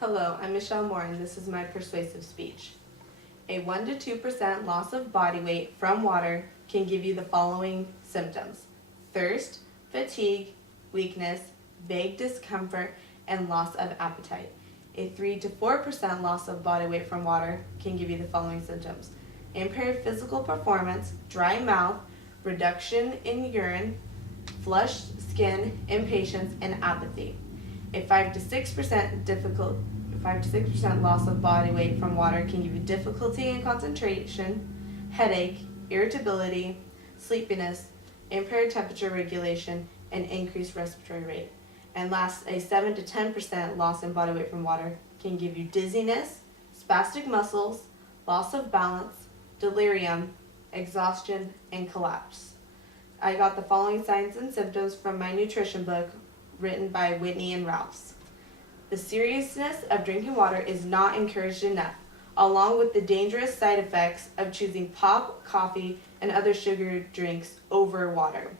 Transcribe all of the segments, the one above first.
Hello, I'm Michelle Moore and this is my persuasive speech. A 1 to 2% loss of body weight from water can give you the following symptoms: thirst, fatigue, weakness, vague discomfort, and loss of appetite. A 3 to 4% loss of body weight from water can give you the following symptoms: impaired physical performance, dry mouth, reduction in urine, flushed skin, impatience, and apathy. A 5 to 6% loss of body weight from water can give you difficulty in concentration, headache, irritability, sleepiness, impaired temperature regulation, and increased respiratory rate. And last, a 7 to 10% loss in body weight from water can give you dizziness, spastic muscles, loss of balance, delirium, exhaustion, and collapse. I got the following signs and symptoms from my nutrition book written by Whitney and Rouse. The seriousness of drinking water is not encouraged enough, along with the dangerous side effects of choosing pop, coffee, and other sugar drinks over water.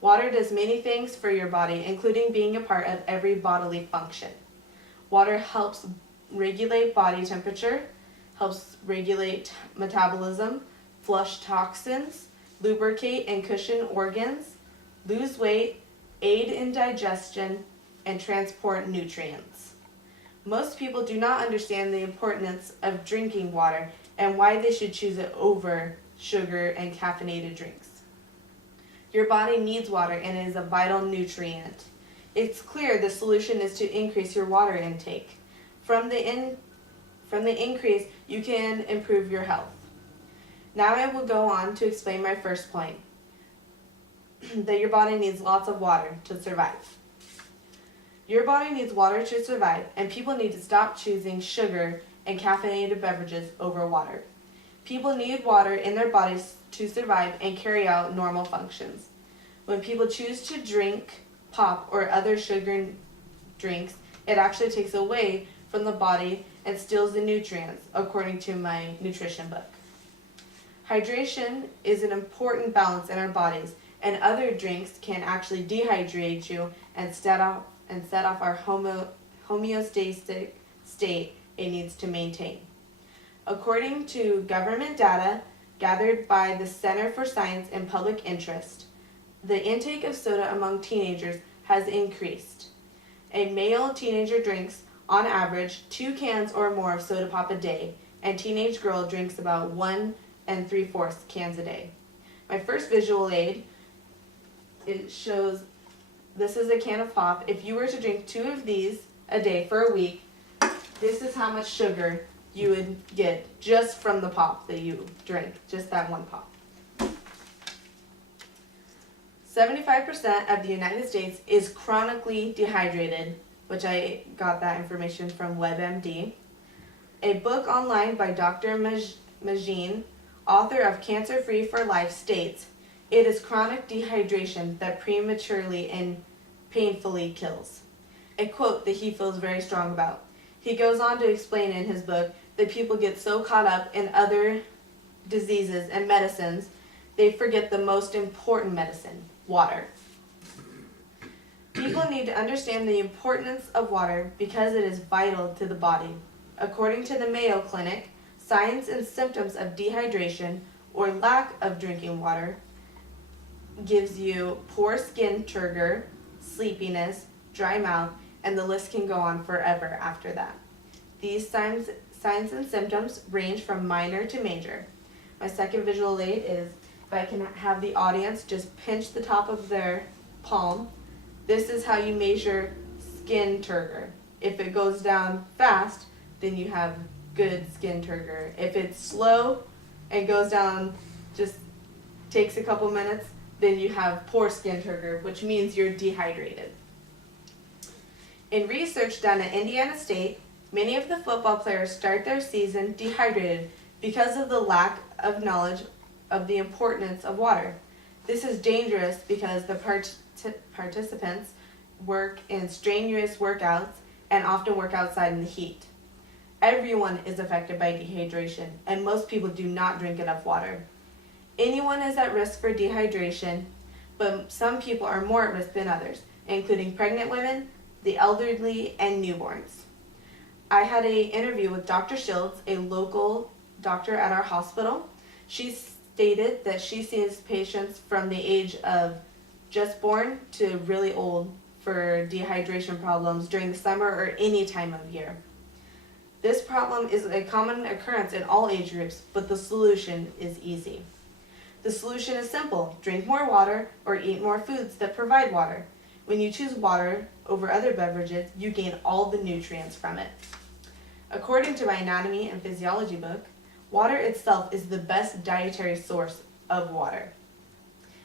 Water does many things for your body, including being a part of every bodily function. Water helps regulate body temperature, helps regulate metabolism, flush toxins, lubricate and cushion organs, lose weight, aid in digestion, and transport nutrients. Most people do not understand the importance of drinking water and why they should choose it over sugar and caffeinated drinks. Your body needs water and it is a vital nutrient. It's clear the solution is to increase your water intake. From the increase, you can improve your health. Now I will go on to explain my first point, that your body needs lots of water to survive. Your body needs water to survive, and people need to stop choosing sugar and caffeinated beverages over water. People need water in their bodies to survive and carry out normal functions. When people choose to drink pop or other sugar drinks, it actually takes away from the body and steals the nutrients, according to my nutrition book. Hydration is an important balance in our bodies, and other drinks can actually dehydrate you and set off our homeostatic state it needs to maintain. According to government data gathered by the Center for Science and Public Interest, the intake of soda among teenagers has increased. A male teenager drinks, on average, 2 cans or more of soda pop a day, and teenage girl drinks about 1 3/4 cans a day. My first visual aid, it shows this is a can of pop. If you were to drink 2 of these a day for a week, this is how much sugar you would get just from the pop that you drink, just that one pop. 75% of the United States is chronically dehydrated, which I got that information from WebMD. A book online by Dr. Majin, author of Cancer Free for Life, states, "It is chronic dehydration that prematurely and painfully kills." A quote that he feels very strong about. He goes on to explain in his book that people get so caught up in other diseases and medicines, they forget the most important medicine, water. People need to understand the importance of water because it is vital to the body. According to the Mayo Clinic, signs and symptoms of dehydration or lack of drinking water gives you poor skin turgor, sleepiness, dry mouth, and the list can go on forever after that. These signs and symptoms range from minor to major. My second visual aid is if I can have the audience just pinch the top of their palm. This is how you measure skin turgor. If it goes down fast, then you have good skin turgor. If it's slow and goes down, just takes a couple minutes, then you have poor skin turgor, which means you're dehydrated. In research done at Indiana State, many of the football players start their season dehydrated because of the lack of knowledge of the importance of water. This is dangerous because the participants work in strenuous workouts and often work outside in the heat. Everyone is affected by dehydration, and most people do not drink enough water. Anyone is at risk for dehydration, but some people are more at risk than others, including pregnant women, the elderly, and newborns. I had an interview with Dr. Shields, a local doctor at our hospital. She stated that she sees patients from the age of just born to really old for dehydration problems during the summer or any time of year. This problem is a common occurrence in all age groups, but the solution is easy. The solution is simple: drink more water or eat more foods that provide water. When you choose water over other beverages, you gain all the nutrients from it. According to my anatomy and physiology book, water itself is the best dietary source of water.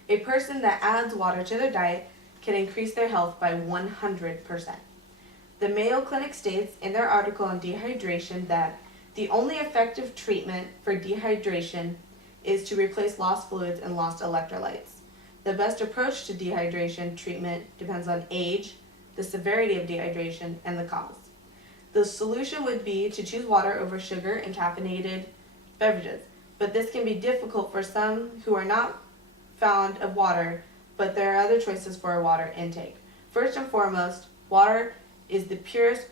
A person that adds water to their diet can increase their health by 100%. The Mayo Clinic states in their article on dehydration that the only effective treatment for dehydration is to replace lost fluids and lost electrolytes. The best approach to dehydration treatment depends on age, the severity of dehydration, and the cause. The solution would be to choose water over sugar and caffeinated beverages, but this can be difficult for some who are not fond of water, but there are other choices for a water intake. First and foremost, water is the purest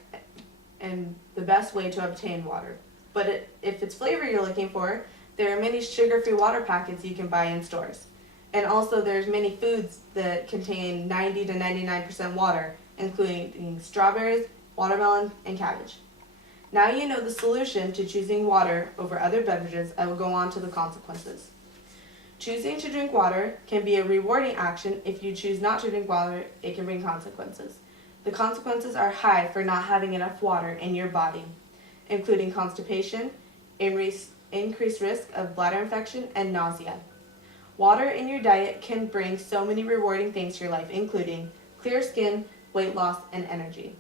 and the best way to obtain water. But if it's flavor you're looking for, there are many sugar-free water packets you can buy in stores. And also there's many foods that contain 90 to 99% water, including strawberries, watermelon, and cabbage. Now you know the solution to choosing water over other beverages. I will go on to the consequences. Choosing to drink water can be a rewarding action. If you choose not to drink water, it can bring consequences. The consequences are high for not having enough water in your body, including constipation, increased risk of bladder infection, and nausea. Water in your diet can bring so many rewarding things to your life, including clear skin, weight loss, and energy.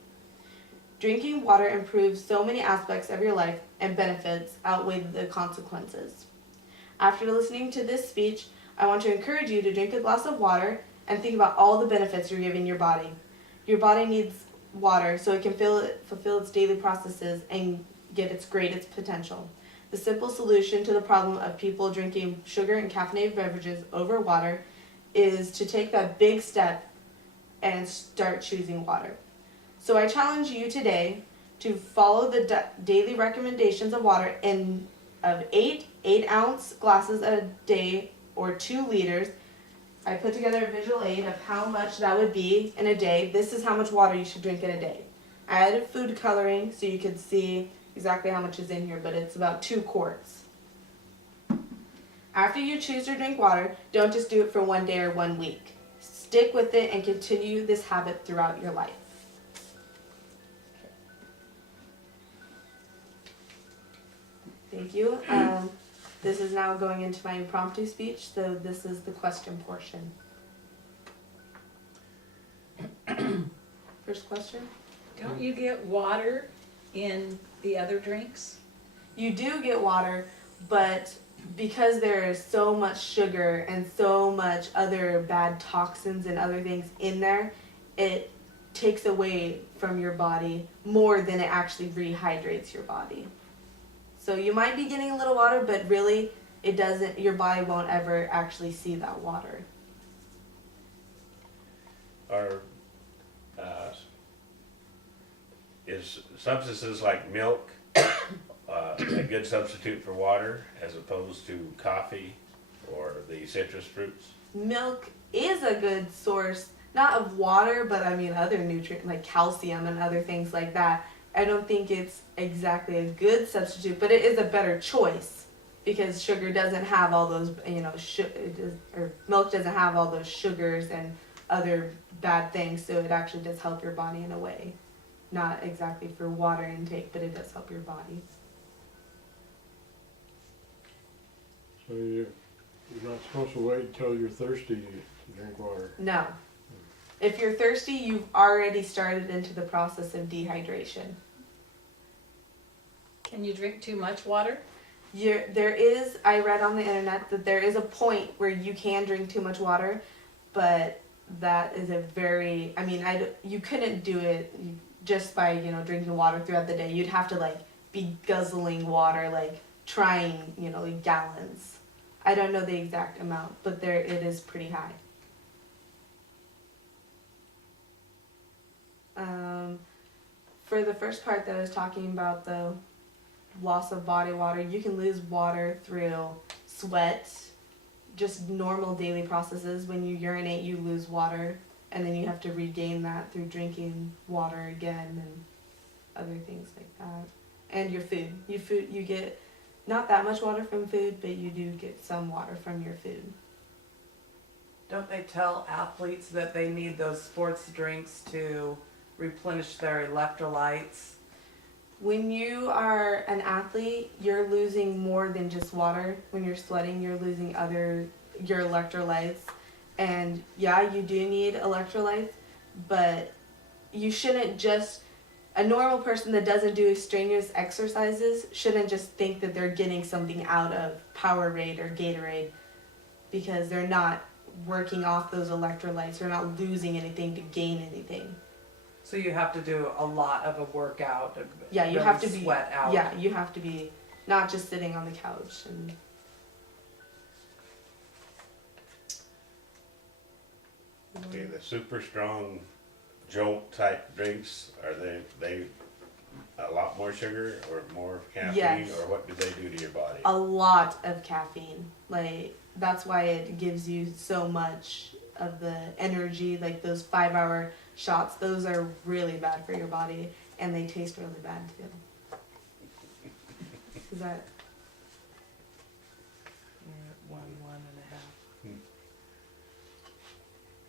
Drinking water improves so many aspects of your life, and benefits outweigh the consequences. After listening to this speech, I want to encourage you to drink a glass of water and think about all the benefits you're giving your body. Your body needs water so it can fulfill its daily processes and get its greatest potential. The simple solution to the problem of people drinking sugar and caffeinated beverages over water is to take that big step and start choosing water. So I challenge you today to follow the daily recommendations of water of 8-ounce glasses a day or 2 liters. I put together a visual aid of how much that would be in a day. This is how much water you should drink in a day. I added food coloring so you could see exactly how much is in here, but it's about 2 quarts. After you choose to drink water, don't just do it for 1 day or 1 week. Stick with it and continue this habit throughout your life. Thank you. This is now going into my impromptu speech, so this is the question portion. First question? Don't you get water in the other drinks? You do get water, but because there is so much sugar and so much other bad toxins and other things in there, it takes away from your body more than it actually rehydrates your body. So you might be getting a little water, but really it doesn't, your body won't ever actually see that water. Is substances like milk a good substitute for water as opposed to coffee or the citrus fruits? Milk is a good source, not of water, but I mean other nutrients like calcium and other things like that. I don't think it's exactly a good substitute, but it is a better choice because sugar doesn't have all those, or milk doesn't have all those sugars and other bad things, so it actually does help your body in a way. Not exactly for water intake, but it does help your body. So you're not supposed to wait until you're thirsty to drink water? No. If you're thirsty, you've already started into the process of dehydration. Can you drink too much water? I read on the internet that there is a point where you can drink too much water, but that is you couldn't do it just by, drinking water throughout the day. You'd have to be guzzling water, trying, gallons. I don't know the exact amount, but it is pretty high. For the first part that I was talking about, the loss of body water, you can lose water through sweat, just normal daily processes. When you urinate, you lose water, and then you have to regain that through drinking water again and other things like that. And your food. You get not that much water from food, but you do get some water from your food. Don't they tell athletes that they need those sports drinks to replenish their electrolytes? When you are an athlete, you're losing more than just water. When you're sweating, you're losing your electrolytes. And yeah, you do need electrolytes, but you shouldn't just, a normal person that doesn't do strenuous exercises shouldn't just think that they're getting something out of Powerade or Gatorade, because they're not working off those electrolytes. They're not losing anything to gain anything. So you have to do a lot of a workout to Yeah, you really have to be sweat out. Yeah, you have to be not just sitting on the couch and Okay, the super strong jolt type drinks, are they a lot more sugar or more caffeine, Yes. or what do they do to your body? a lot of caffeine. Like, that's why it gives you so much of the energy. Like those 5-hour shots, those are really bad for your body, and they taste really bad too. Is that You're at 1.5.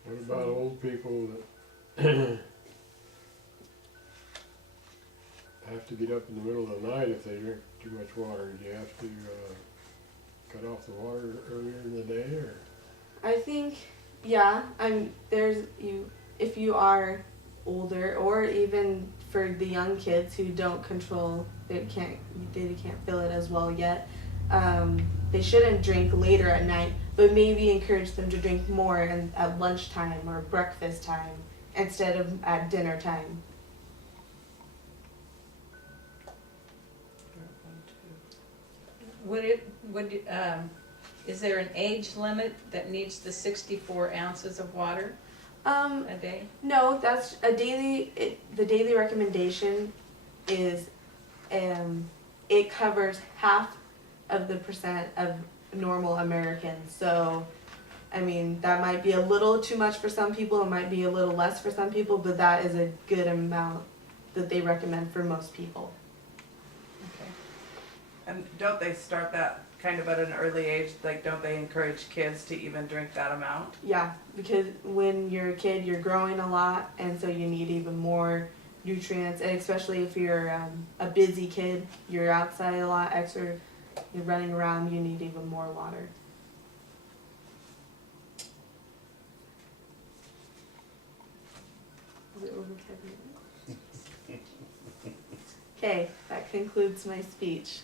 What about old people that have to get up in the middle of the night if they drink too much water? Do you have to cut off the water earlier in the day, or? I think, yeah, if you are older, or even for the young kids who don't control, they can't feel it as well yet, they shouldn't drink later at night, but maybe encourage them to drink more at lunchtime or breakfast time instead of at dinner time. Is there an age limit that needs the 64 ounces of water a day? No, that's a the daily recommendation is, it covers half of the percent of normal Americans. So, I mean, that might be a little too much for some people. It might be a little less for some people, but that is a good amount that they recommend for most people. Okay. And don't they start that kind of at an early age? Like, don't they encourage kids to even drink that amount? Yeah, because when you're a kid, you're growing a lot, and so you need even more nutrients. And especially if you're a busy kid, you're outside a lot, you're running around, you need even more water. Is it over 10 minutes? Okay, that concludes my speech.